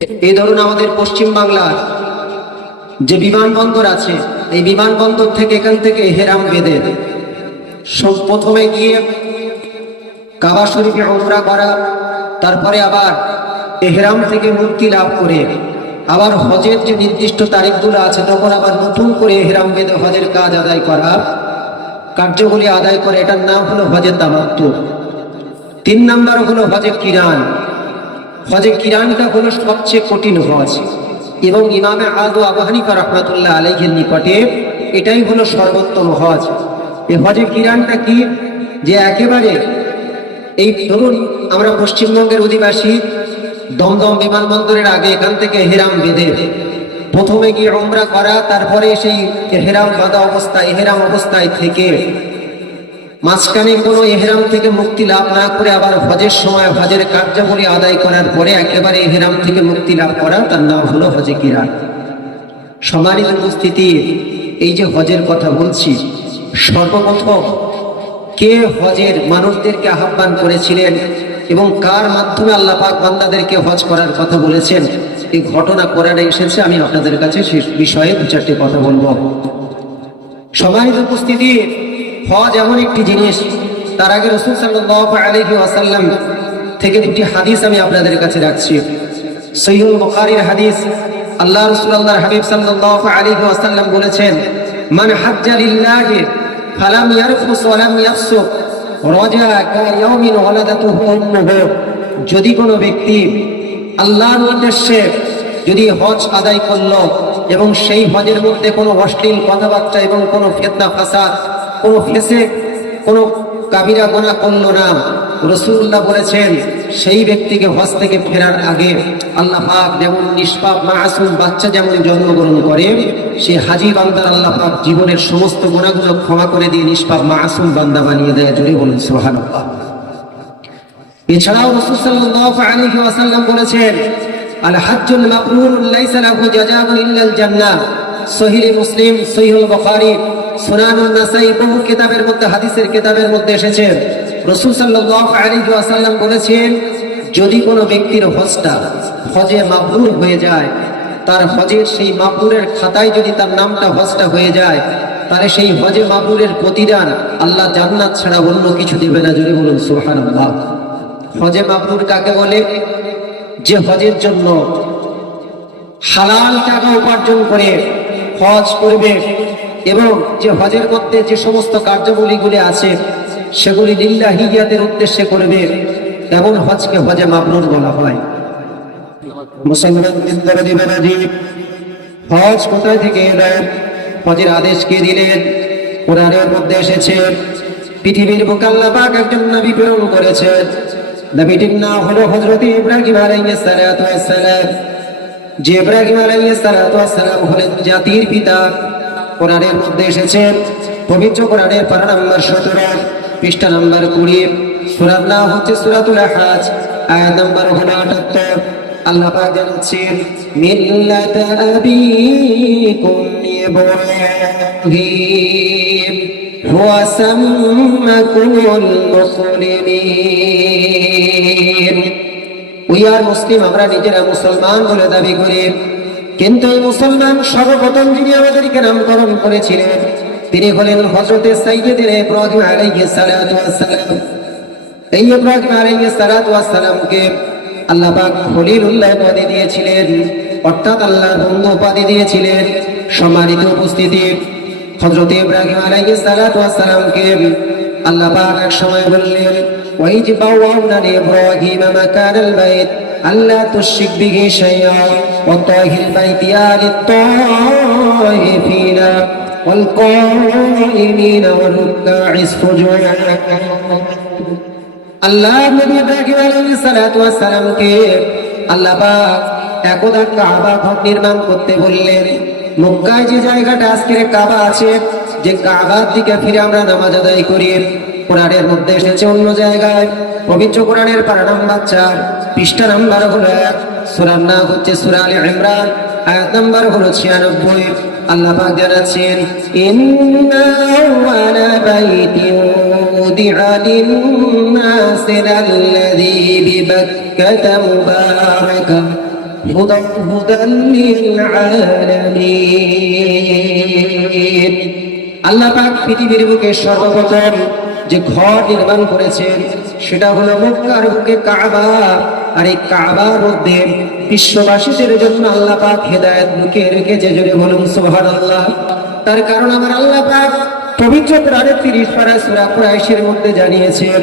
এই ধরুন আমাদের পশ্চিম বাংলার যে বিমানবন্দর আছে, এই বিমানবন্দর থেকে এখান থেকে হেরাম বেঁধে প্রথমে গিয়ে কাবা শরীফে ওমরা করা, তারপরে আবার এহরাম থেকে মুক্তি লাভ করে, আবার হজের যে নির্দিষ্ট তারিখগুলো আছে, তখন আবার নতুন করে এহরাম বেঁধে হজের কাজ আদায় করা। কার্যগুলি আদায় করে, এটার নাম হলো হজের দামাত্ম তিন নাম্বার হলো হজের কিরান। হজে কিরানটা হলো সবচেয়ে কঠিন হজ। এবং ইমামে আদু আবু হানিফা রহমাতুল্লাহ আলাইহের নিকটে এটাই হলো সর্বোত্তম হজ। এই হজে কিরানটা কি? যে একেবারে এই ধরুন আমরা পশ্চিমবঙ্গের অধিবাসী, দমদম বিমানবন্দরের আগে এখান থেকে হেরাম বেঁধে প্রথমে গিয়ে ওমরা করা, তারপরে সেই হেরাম বাঁধা অবস্থায়, হেরাম অবস্থায় থেকে মাঝখানে কোনো এহরাম থেকে মুক্তি লাভ না করে আবার হজের সময় হজের কার্যাবলী আদায় করার পরে একেবারে এহরাম থেকে মুক্তি লাভ করা, তার নাম হলো হজে কিরান সম্মানিত উপস্থিতি, এই যে হজের কথা বলছি, সর্বপ্রথম কে হজের মানুষদেরকে আহ্বান করেছিলেন এবং কার মাধ্যমে আল্লাহ পাক বান্দাদেরকে হজ করার কথা বলেছেন, এই ঘটনা করার এসেছে, আমি আপনাদের কাছে সে বিষয়ে দু চারটি কথা বলব। সম্মানিত উপস্থিতি হজ এমন একটি জিনিস, তার আগে রসুল সাল্লাহ আলহি ওয়াসাল্লাম থেকে দুটি হাদিস আমি আপনাদের কাছে রাখছি। সৈহুল বুখারীর হাদিস, আল্লাহ রসুল আল্লাহর হাবিব সাল্লাহ আলহি ওয়াসাল্লাম বলেছেন, মান হাজ্জা লিল্লাহি ফালাম ইয়ারফুস ওয়ালাম ইয়াফসুক রাজা কায়াউমিন ওয়ালাদাতুহু উম্মুহু। যদি কোনো ব্যক্তি আল্লাহর উদ্দেশ্যে যদি হজ আদায় করল এবং সেই হজের মধ্যে কোনো অশ্লীল কথাবার্তা এবং কোনো ফেতনা, ফাসাদ কোনো ফেসে কোনো কাবিরা গোনা করল না। রসুল্লাহ বলেছেন, সেই ব্যক্তিকে হজ থেকে ফেরার আগে আল্লাহ পাক যেমন নিষ্পাপ, মাসুম বাচ্চা যেমন জন্মগ্রহণ করে, সে হাজি বান্দার আল্লাহ পাক জীবনের সমস্ত গোনাগুলো ক্ষমা করে দিয়ে নিষ্পাপ, মাসুম বান্দা বানিয়ে দেয়। জোরে বলুন সোহান এছাড়াও রসুল সাল্লাল্লাহু আলাইহি ওয়াসাল্লাম বলেছেন আল হাজ্জুল মাবরুর লাইসা লাহু জাযাউন ইল্লাল জান্নাহ। সহিহ মুসলিম, সহিহুল বুখারী সুনানুন নাসাই বহু কিতাবের মধ্যে, হাদিসের কিতাবের মধ্যে এসেছে। রসুল আলাইহি ওয়াসাল্লাম বলেছেন, যদি কোনো ব্যক্তির হজটা হজে মাবরুর হয়ে যায়, তার হজের সেই মাবরুরের খাতায় যদি তার নামটা হজটা হয়ে যায়, তাহলে সেই হজে মাবরুরের প্রতিদান আল্লাহ জান্নাত ছাড়া অন্য কিছু দেবে না। জোরে বলুন, সুবহানাল্লাহ। হজে মাবরুর কাকে বলে? যে হজের জন্য হালাল টাকা উপার্জন করে হজ করবে এবং যে হজের মধ্যে যে সমস্ত কার্যাবলীগুলি আছে, সেগুলি লিল্লাহিয়াতের উদ্দেশ্যে করবে, এমন হজকে হজে মাবরুর বলা হয়। মুসলমান হজ কোথায় থেকে এলেন, হজের আদেশ কে দিলেন, কোরআনের মধ্যে এসেছে, পৃথিবীর মোকাল্লা পাক একজন নবী প্রেরণ করেছেন। নবীটির নাম হলো হজরত ইব্রাহিম আলাইহিস সালাম। যে ইব্রাহিম আলাইহিস সালাতু হলেন জাতির পিতা। কোরআনের মধ্যে এসেছে, পবিত্র কোরআনের পারা নাম্বার 17 পৃষ্ঠা নাম্বার 20 সূরার নাম হচ্ছে সূরাতুল আহজ, আয়াত নাম্বার হলো 78 আল্লাহ পাক জানাচ্ছেন, মিল্লাত আবিকুম ইব্রাহিম, হুয়া উই আর মুসলিম আমরা নিজেরা মুসলমান বলে দাবি করি। কিন্তু এই মুসলমান সর্বপ্রথম যিনি আমাদেরকে নামকরণ করেছিলেন, তিনি হলেন হজরতে সাইয়েদিন ইব্রাহিম আলাইহিস সালাতু ওয়াস সালাম। এই ইব্রাহিম আলাইহিস সালাতু ওয়াস সালামকে আল্লাহ পাক খলিলুল্লাহ উপাধি দিয়েছিলেন, অর্থাৎ আল্লাহর বন্ধু উপাধি দিয়েছিলেন। সম্মানিত উপস্থিতি, হযরত ইব্রাহিম আলাইহিস সালাতু ওয়াস সালামকে আল্লাহ পাক এক সময় বললেন ওয়াইজ বাওয়াউনা লিইব্রাহিম মাকানাল বাইত আল্লা তুশরিক বিহি শাইআ ওয়া তাহিল বাইতিয়া লিত-তাইফিনা والقائمين والركع السجود আল্লাহ নবী ইব্রাহিম আলাইহিস সালাতু ওয়াস সালামকে আল্লাহ পাক একদা কাবা ঘর নির্মাণ করতে বললেন মক্কায় যে জায়গাটা আজকের কাবা আছে যে কাবার দিকে ফিরে আমরা নামাজ আদায় করি কোরআনের মধ্যে এসেছে অন্য জায়গায় পবিত্র কোরআনের পারা নাম্বার চার পৃষ্ঠা নাম্বার হলো এক সুরার নাম হচ্ছে সুরা আলে ইমরান আয়াত নাম্বার হলো ছিয়ানব্বই আল্লাহ পাক জানাচ্ছেন ইন্না আউয়ালা বাইতিন উদিআ লিন-নাসি লাল্লাযী বিবাক্কাতা মুবারাকা هدى هدى للعالمين আল্লাহ পাক পৃথিবীর বুকে সর্বপ্রথম যে ঘর নির্মাণ করেছেন সেটা হলো মক্কার বুকে কাবা আর এই কাবার মধ্যে বিশ্ববাসীদের জন্য আল্লাহ পাক হেদায়েত বুকে রেখেছে জোরে বলুন সুবহানাল্লাহ তার কারণ আমার আল্লাহ পাক পবিত্র কোরআনে 30 পারা সূরা কুরাইশের মধ্যে জানিয়েছেন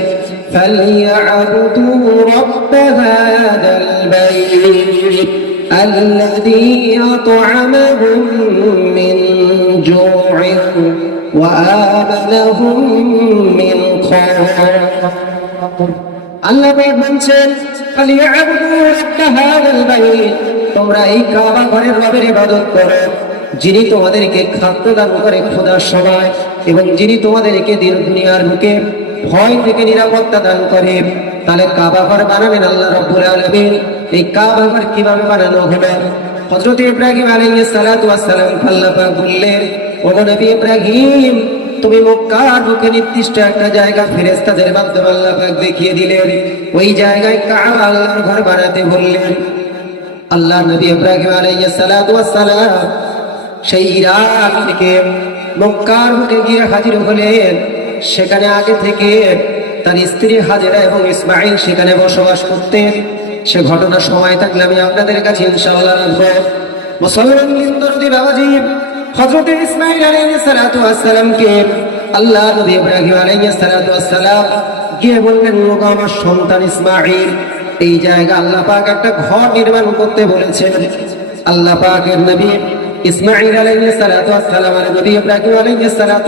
فليعبدوا رب هذا البيت الذي أطعمهم من جوع وآمنهم من خوف আল্লাহ পাক বলছেন ফালিয়াবুদু রাব্বা হাযাল বাইত তোমরা এই কাবা ঘরের রবের ইবাদত করো যিনি তোমাদেরকে খাদ্য দান করে খোদার সময় এবং যিনি তোমাদেরকে দিন দুনিয়ার বুকে ভয় থেকে নিরাপত্তা দান করে তাহলে কাবা ঘর বানালেন আল্লাহ রব্বুল আলামিন এই কাবা ঘর কীভাবে বানানো হলো হযরত ইব্রাহিম আলাইহিস সালাতু ওয়াস সালাম বললেন ও নবী ইব্রাহিম, তুমি মক্কার বুকে নির্দিষ্ট একটা জায়গা ফেরেস্তাদের মাধ্যমে আল্লাহ পাক দেখিয়ে দিলেন। ওই জায়গায় কাবা আল্লাহর ঘর বানাতে বললেন। আল্লাহ নবী ইব্রাহিম আলাইহিস সালাতু ওয়াস সেই ইরাক থেকে মক্কার বুকে গিয়ে হাজির হলেন। সেখানে আগে থেকে তার স্ত্রী হাজেরা এবং ইসমাইল সেখানে বসবাস করতেন। সে ঘটনা সময় থাকলে আমি আপনাদের কাছে ইনশাআল্লাহ রাখব। মুসলমান লিন্দরদি বাবাজি, হযরত ইসমাইল আলাইহিস সালাতু ওয়াস সালামকে আল্লাহ নবী ইব্রাহিম আলাইহিস সালাতু ওয়াস সালাম গিয়ে বললেন ওগো আমার সন্তান ইসমাইল এই জায়গা আল্লাহ পাক একটা ঘর নির্মাণ করতে বলেছেন। আল্লাহ পাকের নবী ইসমাইল আলাইহিস সালাতু ওয়াস সালাম আর নবী ইব্রাহিম সালাম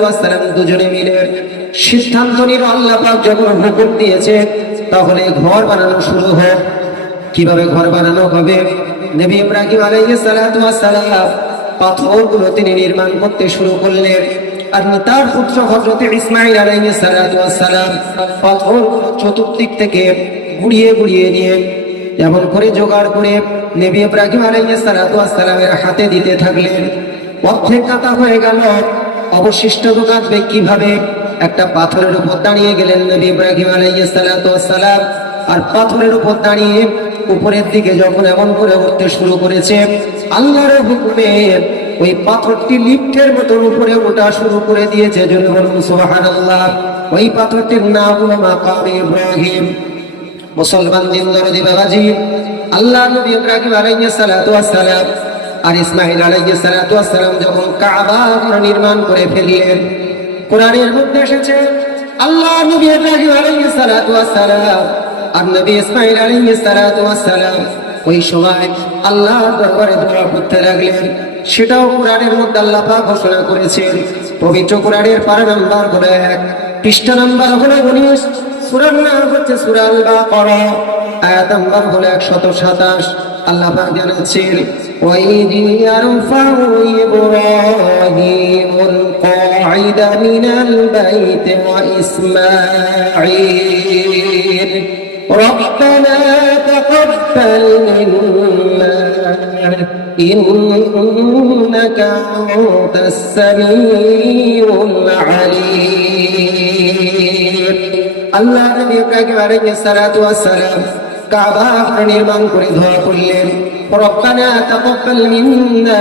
দুজনে মিলে সিদ্ধান্ত নিল, আল্লাহ পাক যখন হুকুম দিয়েছে, তাহলে ঘর বানানো শুরু হয় কীভাবে ঘর বানানো হবে? নবী ইব্রাহিম আলাইহিস সালাতু ওয়াস সালাম পাথরগুলো তিনি নির্মাণ করতে শুরু করলেন। আর তার পুত্র হযরত ইসমাইল আলাইহিস সালাতু ওয়াস সালাম পাথরগুলো চতুর্দিক থেকে গুড়িয়ে গুড়িয়ে নিয়ে এমন করে জোগাড় করে নবী ইব্রাহিম আলাইহিস সালাতু ওয়াস সালামের হাতে দিতে থাকলেন। অর্ধেক কাটা হয়ে গেল। অবশিষ্ট কাঁদবে কীভাবে একটা পাথরের উপর দাঁড়িয়ে গেলেন নবী ইব্রাহিম আলাইহিস সালাতু ওয়াস সালাম? আর পাথরের উপর দাঁড়িয়ে উপরের দিকে যখন এমন করে উঠতে শুরু করেছে, আল্লাহর হুকুমে ওই পাথরটি লিফটের মতন উপরে ওঠা শুরু করে দিয়েছে। সুবহানাল্লাহ। ওই পাথরটির নাম হলো মাকাম ইব্রাহিম। মুসলমান দিন দরদি বাবাজি, আল্লাহ নবী ইব্রাহিম আলাইহিস সালাতু ওয়াস সালাম আর ইসমাইল আলাইহিস সালাতু ওয়াস সালাম যখন কাবা নির্মাণ করে ফেললেন, কোরআনের মধ্যে এসেছে, আল্লাহ নবী ইব্রাহিম আলাইহিস সালাতু ওয়াস সালাম আর নবী ইসমাইল আলাইহিস সালাতু ওয়াস সালাম ওই সময় আল্লাহ দরবারে দোয়া করতে লাগলেন সেটাও কোরআনের মধ্যে আল্লাহ পাক ঘোষণা করেছেন পবিত্র কোরআনের পারা নাম্বার হলো এক পৃষ্ঠা নাম্বার হলো উনিশ সূরার নাম হচ্ছে সূরা আল বাকারা আয়াত নাম্বার হলো 127 আল্লাহ পাক জানাচ্ছেন وَإِذْ يَرْفَعُ إِبْرَاهِيمُ الْقَاعِدَ مِنَ الْبَيْتِ وَإِسْمَاعِيلُ رَبَّنَا تَقَبَّلْ مِنَّا إِنَّكَ أَنتَ السَّمِيعُ الْعَلِيمُ আল্লাহ নবী ইব্রাহিম আলাইহিস সালাতু ওয়াস সালাম কাবা ঘর নির্মাণ করে ধোয়া করলেন রব্বানা তাকাব্বাল মিন্না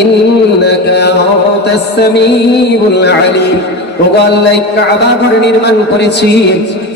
ইন্নাকা আনতাস সামিউল আলিম ওগো আল্লাহ এই কাবা ঘর নির্মাণ করেছি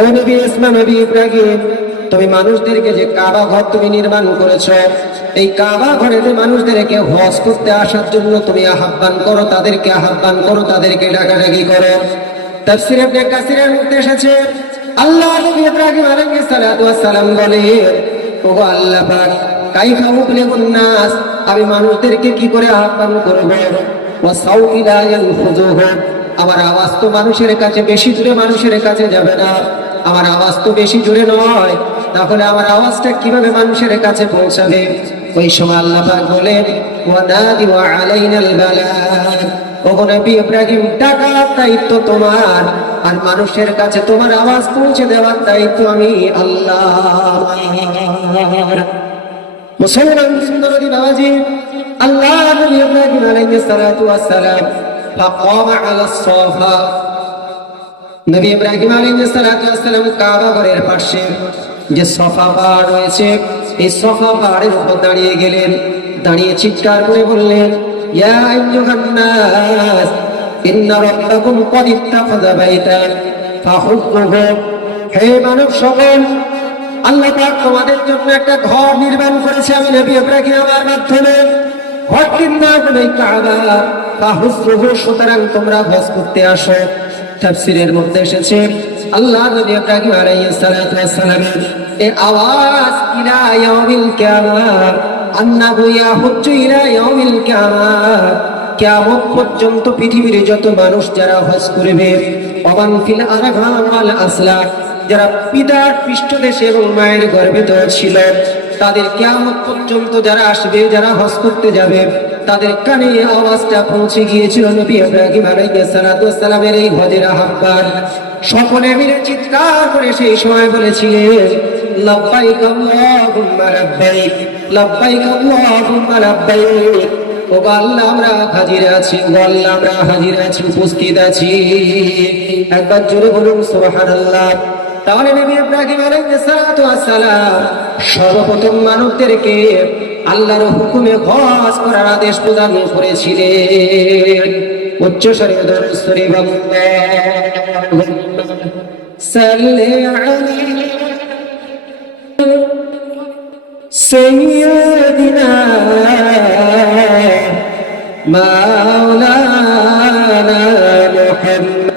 ও নবী ইসমা নবী ইব্রাহিম, তুমি মানুষদেরকে যে কাবা ঘর তুমি নির্মাণ করেছ, এই কাবা ঘরে মানুষদেরকে হজ করতে আসার জন্য তুমি আহ্বান করো, তাদেরকে আহ্বান করো, তাদেরকে ডাকাডাকি করো। তাফসির ইবনে কাসিরের মধ্যে এসেছে, আল্লাহ নবী ইব্রাহিম আলাইহিস সালাতু সালাম বলে, ওগো আল্লাহ পাক, কাইফা উবলিগুন নাস, আমি মানুষদেরকে কি করে আহ্বান করব? ওয়া সাউতি লা ইয়ানফুযুহু, আমার আওয়াজ তো মানুষের কাছে, বেশি দূরে মানুষের কাছে যাবে না। আমার আওয়াজ তো বেশি জোরে নয় তাহলে আমার আওয়াজটা কিভাবে মানুষের কাছে পৌঁছাবে ওই সময় আল্লাহ পাক বলেন ওয়ানাদি ওয়া আলাইনাল বালাগ ওগো নবী ইব্রাহিম টাকার দায়িত্ব তোমার আর মানুষের কাছে তোমার আওয়াজ পৌঁছে দেওয়ার দায়িত্ব আমি আল্লাহ মুসলমান সুন্দরী বাবাজি আল্লাহ নবী ইব্রাহিম আলাইহিস সালাতু ওয়াস সালাম فقام على الصفا নবী ইব্রাহিম আলাইহিস সালাতু ওয়াস সালাম কাবা ঘরের পাশে যে সফা পাহাড় রয়েছে, এই সফা পাহাড়ের উপর দাঁড়িয়ে গেলেন। দাঁড়িয়ে চিৎকার করে বললেন, ইয়া আইয়ুহান নাস, ইন্না রাব্বাকুম ক্বাদ ইত্তাখাযা হে মানব সকল, আল্লাহ পাক তোমাদের জন্য একটা ঘর নির্মাণ করেছে আমি নবী ইব্রাহিম আমার মাধ্যমে। ঘরটির নাম হলো কাবা ফাহুসরুহু সুতরাং তোমরা হজ করতে আসো। তাফসীরের মধ্যে এসেছে, আল্লাহ নবী ইব্রাহিম আলাইহিস সালাতু ওয়াস সালামের এই আওয়াজ, ইলা ইয়াউমিল কিয়ামাহ আন্নাহু ইয়াহুজ্জু ইলা ইয়াউমিল কিয়ামাহ কিয়ামত পর্যন্ত পৃথিবীর যত মানুষ যারা হজ করবে অবান ফিল আরহাম ওয়াল আসলাক যারা পিতার পৃষ্ঠদেশে এবং মায়ের গর্ভে তো ছিল তাদের কেমন পর্যন্ত যারা আসবে, যারা হজ করতে যাবে, তাদের কানে আওয়াজটা পৌঁছে গিয়েছিল নবী এই হজের আহ্বান। সকলে মিলে চিৎকার করে সেই সময় বলেছিলেন আল্লাহ আল্লাহ উপস্থিত আছি। একবার জোরে বলুন, সুবহানাল্লাহ। তাহলে নবী ইব্রাহিম আলাইহিস সালাতু ওয়াস সর্বপ্রথম মানবদেরকে আল্লাহর হুকুমে হজ করার আদেশ প্রদান করেছিলেন। উচ্চ স্বরে দরুদ শরীফ আল্লাহুম্মা